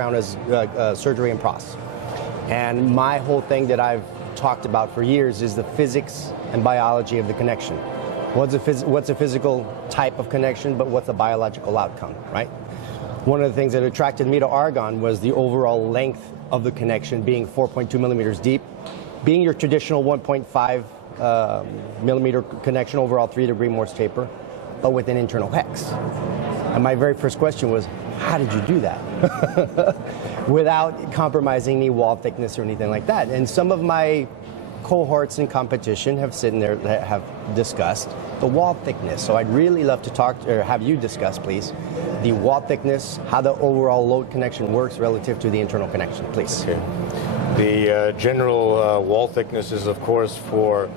background is surgery and pros. And my whole thing that I've talked about for years is the physics and biology of the connection. What's a physical type of connection, but what's a biological outcome, right? One of the things that attracted me to Argon was the overall length of the connection being 4.2 millimeters deep, being your traditional 1.5 millimeter connection, overall 3-degree Morse taper, but with an internal hex. And my very first question was, how did you do that? Without compromising any wall thickness or anything like that. And some of my cohorts in competition have discussed the wall thickness. So I'd really love to talk, or have you discuss, please, the wall thickness, how the overall load connection works relative to the internal connection, please. Okay. The general wall thickness is, of course, for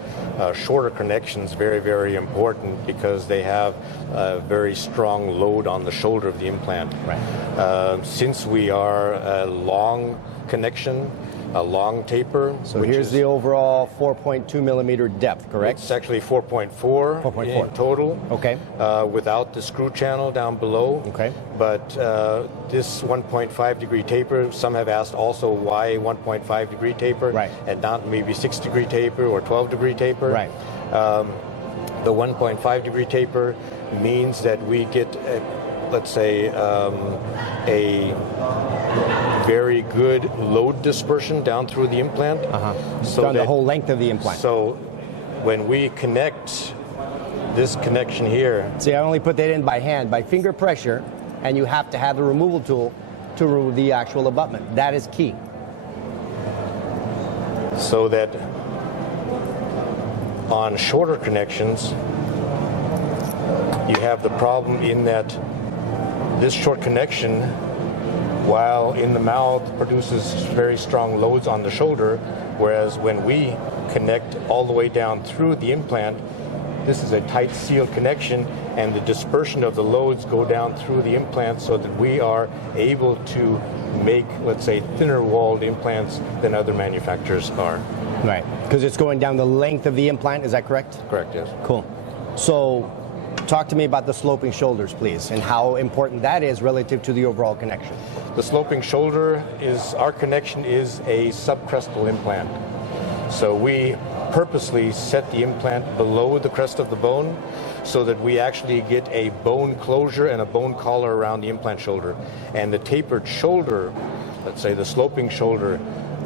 shorter connections very, very important because they have a very strong load on the shoulder of the implant. Right. Since we are a long connection, a long taper. So here's the overall 4.2 millimeter depth, correct? It's actually 4.4 in total. Okay. Without the screw channel down below. Okay. But this 1.5 degree taper, some have asked also why 1.5 degree taper, right, and not maybe 6 degree taper or 12 degree taper. Right. The 1.5 degree taper means that we get, let's say, a very good load dispersion down through the implant. So down the whole length of the implant. So when we connect this connection here. See, I only put that in by hand, by finger pressure, and you have to have the removal tool to remove the actual abutment. That is key. So that on shorter connections, you have the problem in that this short connection, while in the mouth, produces very strong loads on the shoulder, whereas when we connect all the way down through the implant, this is a tight sealed connection, and the dispersion of the loads go down through the implant so that we are able to make, let's say, thinner walled implants than other manufacturers are. Right, because it's going down the length of the implant, is that correct? Correct, yes. Cool. So talk to me about the sloping shoulders, please, and how important that is relative to the overall connection. The sloping shoulder is, our connection is a subcrestal implant. So we purposely set the implant below the crest of the bone so that we actually get a bone closure and a bone collar around the implant shoulder. And the tapered shoulder, let's say the sloping shoulder,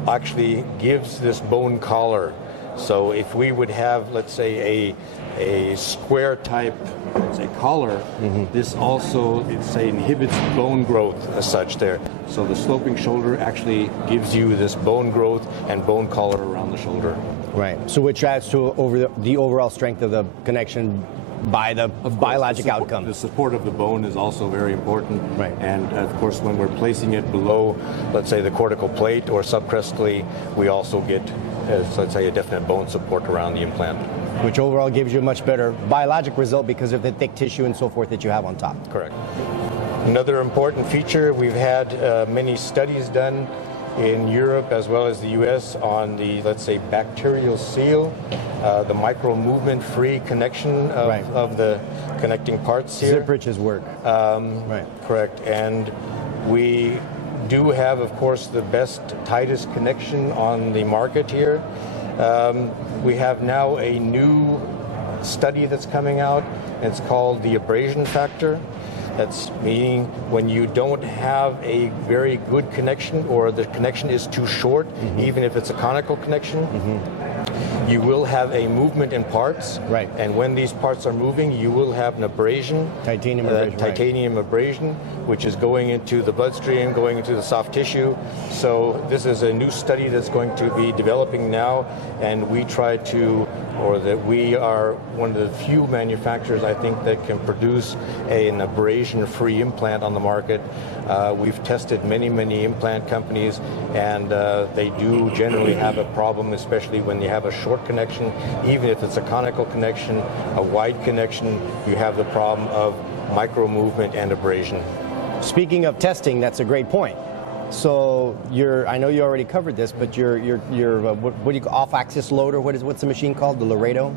actually gives this bone collar. So if we would have, let's say, a square type, say, collar, this also, say, inhibits bone growth as such there. So the sloping shoulder actually gives you this bone growth and bone collar around the shoulder. Right. So which adds to the overall strength of the connection by the biologic outcome. The support of the bone is also very important. Right. And of course, when we're placing it below, let's say, the cortical plate or subcrestally, we also get, let's say, a definite bone support around the implant. Which overall gives you a much better biologic result because of the thick tissue and so forth that you have on top. Correct. Another important feature, we've had many studies done in Europe as well as the US on the, let's say, bacterial seal, the micro movement free connection of the connecting parts here. Ziprich's work. Right. Correct. And we do have, of course, the best, tightest connection on the market here. We have now a new study that's coming out. It's called the abrasion factor. That's meaning when you don't have a very good connection or the connection is too short, even if it's a conical connection, you will have a movement in parts. Right. And when these parts are moving, you will have an abrasion. Titanium abrasion. Titanium abrasion, which is going into the bloodstream, going into the soft tissue. So this is a new study that's going to be developing now, and we try to, or that we are one of the few manufacturers, I think, that can produce an abrasion-free implant on the market. We've tested many, many implant companies, and they do generally have a problem, especially when you have a short connection. Even if it's a conical connection, a wide connection, you have the problem of micro movement and abrasion. Speaking of testing, that's a great point. So I know you already covered this, but your what do you call off-axis loader? What's the machine called? The Laredo?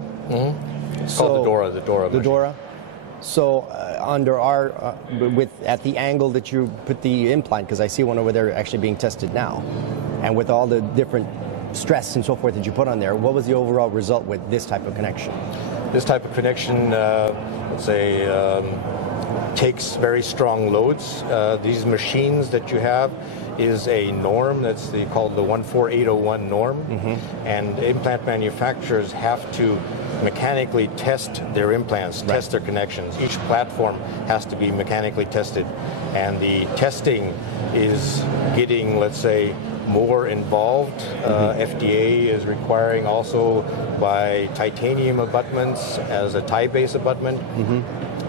It's called the Dora. The Dora. So under our, at the angle that you put the implant, because I see one over there actually being tested now, and with all the different stress and so forth that you put on there, what was the overall result with this type of connection? This type of connection, let's say, takes very strong loads. These machines that you have is a norm that's called the 14801 norm, and implant manufacturers have to mechanically test their implants, test their connections. Each platform has to be mechanically tested, and the testing is getting, let's say, more involved. FDA is requiring also by titanium abutments as a MyTiBase abutment,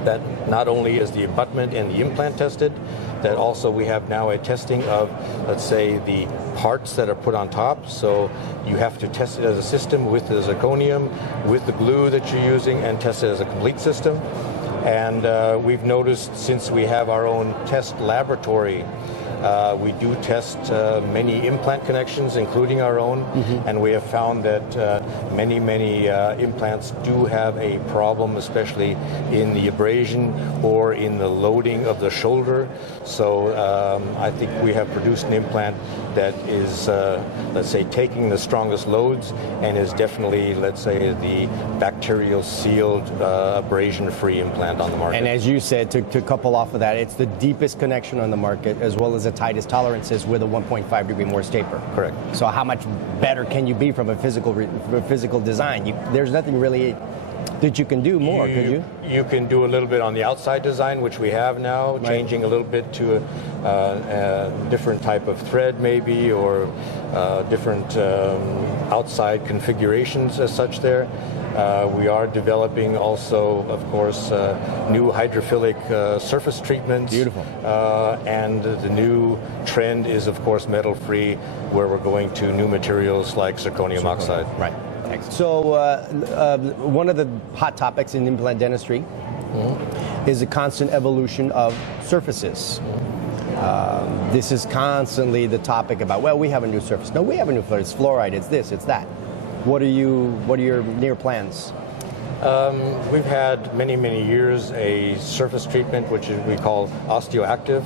that not only is the abutment and the implant tested, that also we have now a testing of, let's say, the parts that are put on top. So you have to test it as a system with the zirconium, with the glue that you're using, and test it as a complete system. And we've noticed, since we have our own test laboratory, we do test many implant connections, including our own, and we have found that many implants do have a problem, especially in the abrasion or in the loading of the shoulder. So I think we have produced an implant that is, let's say, taking the strongest loads and is definitely, let's say, the bacterial sealed abrasion-free implant on the market. And as you said, to couple off of that, it's the deepest connection on the market, as well as the tightest tolerances with a 1.5 degree Morse taper. Correct. So how much better can you be from a physical design? There's nothing really that you can do more, could you? You can do a little bit on the outside design, which we have now, changing a little bit to a different type of thread maybe, or different outside configurations as such there. We are developing also, of course, new hydrophilic surface treatments. Beautiful. And the new trend is, of course, metal-free, where we're going to new materials like zirconium oxide. Right. So one of the hot topics in implant dentistry is the constant evolution of surfaces. This is constantly the topic about, well, we have a new surface. No, we have a new surface. It's fluoride, it's this, it's that. What are your near plans? We've had many years a surface treatment which we call Osteoactive.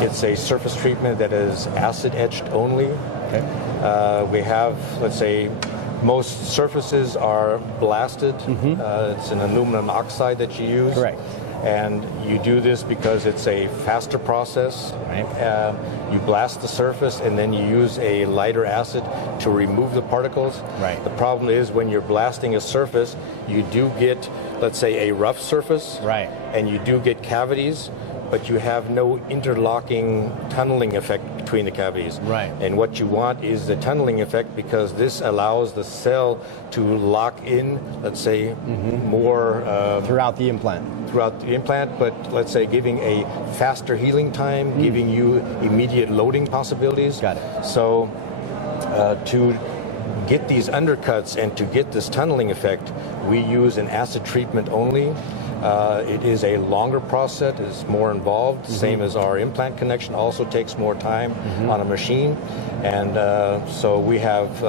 It's a surface treatment that is acid etched only. Okay. We have, let's say, most surfaces are blasted. It's an aluminum oxide that you use. Correct. And you do this because it's a faster process. Right. You blast the surface and then you use a lighter acid to remove the particles. Right. The problem is when you're blasting a surface, you do get, let's say, a rough surface. Right. And you do get cavities, but you have no interlocking tunneling effect between the cavities. Right. And what you want is the tunneling effect, because this allows the cell to lock in, let's say, more throughout the implant. Throughout the implant, but let's say giving a faster healing time, giving you immediate loading possibilities. Got it. So to get these undercuts and to get this tunneling effect, we use an acid treatment only. It is a longer process, it's more involved, same as our implant connection, also takes more time on a machine. And so we have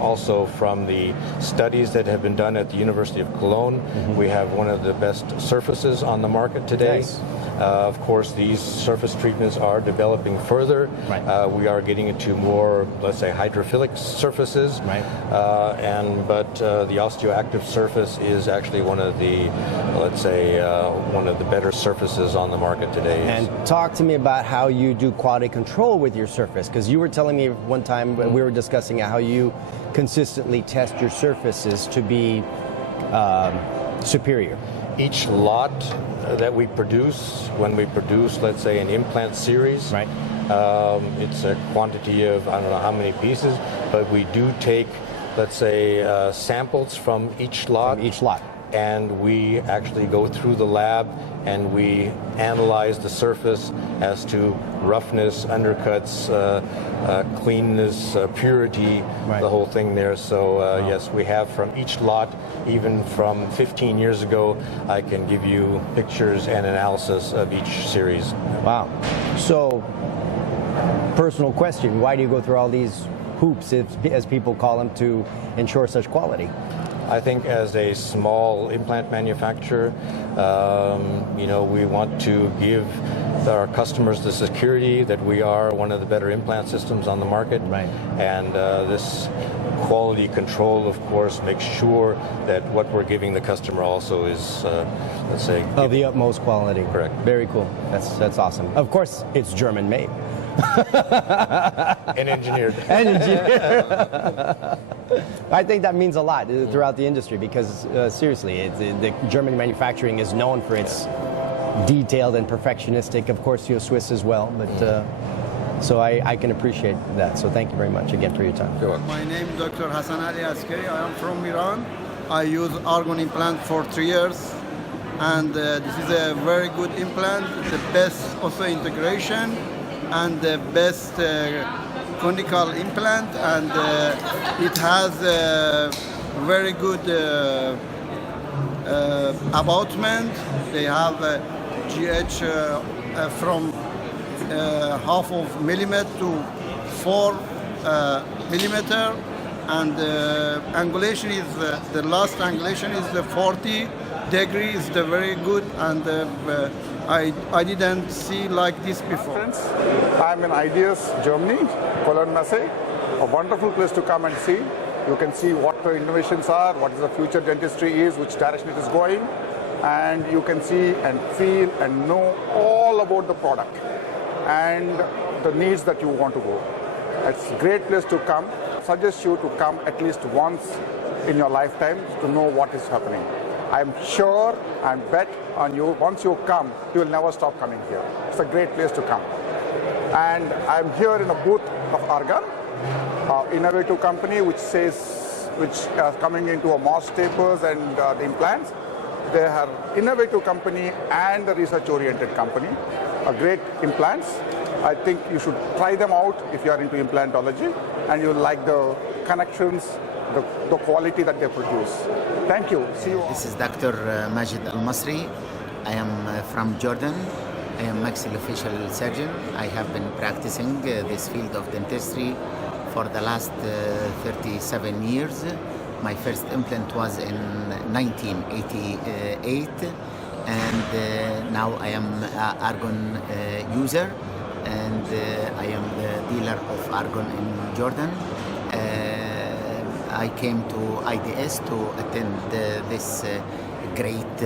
also, from the studies that have been done at the University of Cologne, we have one of the best surfaces on the market today. Nice. Of course, these surface treatments are developing further. Right. We are getting into more, let's say, hydrophilic surfaces. Right. But the osteoactive surface is actually one of the, let's say, one of the better surfaces on the market today. And talk to me about how you do quality control with your surface, because you were telling me one time when we were discussing how you consistently test your surfaces to be superior. Each lot that we produce, when we produce, let's say, an implant series, right. It's a quantity of, I don't know how many pieces, but we do take, let's say, samples from each lot. From each lot. And we actually go through the lab and we analyze the surface as to roughness, undercuts, cleanness, purity, right. The whole thing there. So yes, we have from each lot, even from 15 years ago, I can give you pictures and analysis of each series. Wow. So, personal question, why do you go through all these hoops, as people call them, to ensure such quality? I think as a small implant manufacturer, we want to give our customers the security that we are one of the better implant systems on the market. Right. And this quality control, of course, makes sure that what we're giving the customer also is, let's say, of the utmost quality. Correct. Very cool. That's awesome. Of course, it's German made. and engineered. And engineered. I think that means a lot throughout the industry because seriously, the German manufacturing is known for its detailed and perfectionistic. Of course, you're Swiss as well, but so I can appreciate that. So thank you very much again for your time. You're welcome. My name is Dr. Hassan Ali Askari. I am from Iran. I use Argon Implant for 3 years, and this is a very good implant. The best osseointegration and the best conical implant, and it has a very good abutment. They have a GH from half of millimeter to 4 millimeter, and angulation is the last angulation is the 40 degrees. The very good, and I didn't see like this before. Friends, I'm in IDS, Germany, Cologne-Massey. A wonderful place to come and see. You can see what the innovations are, what is the future dentistry is, which direction it is going, and you can see and feel and know all about the product and the needs that you want to go. It's a great place to come. I suggest you to come at least once in your lifetime to know what is happening. I'm sure and bet on you, once you come, you will never stop coming here. It's a great place to come. And I'm here in a booth of Argon, innovative company which are coming into a Morse tapers and the implants. They are innovative company and a research-oriented company. A great implants. I think you should try them out if you are into implantology, and you'll like the connections, the quality that they produce. Thank you. See you all. This is Dr. Majid Al-Masri. I am from Jordan. I am maxillofacial surgeon. I have been practicing this field of dentistry for the last 37 years. My first implant was in 1988, and now I am Argon user, and I am the dealer of Argon in Jordan. I came to IDS to attend this great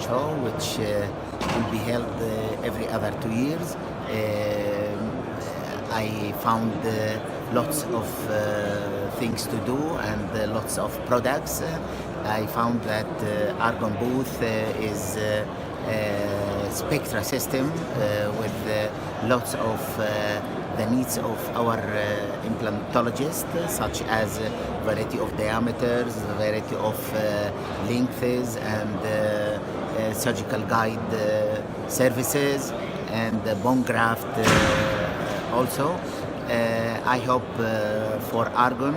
show, which will be held every other 2 years. I found lots of things to do and lots of products. I found that Argon booth is a spectra system with lots of the needs of our implantologists, such as variety of diameters, variety of lengths, and surgical guide services, and bone graft also. I hope for Argon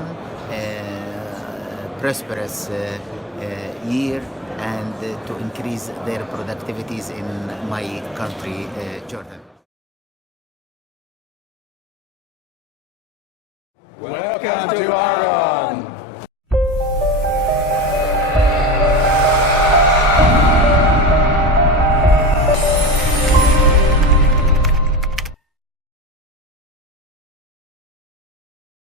prosperous year and to increase their productivities in my country, Jordan.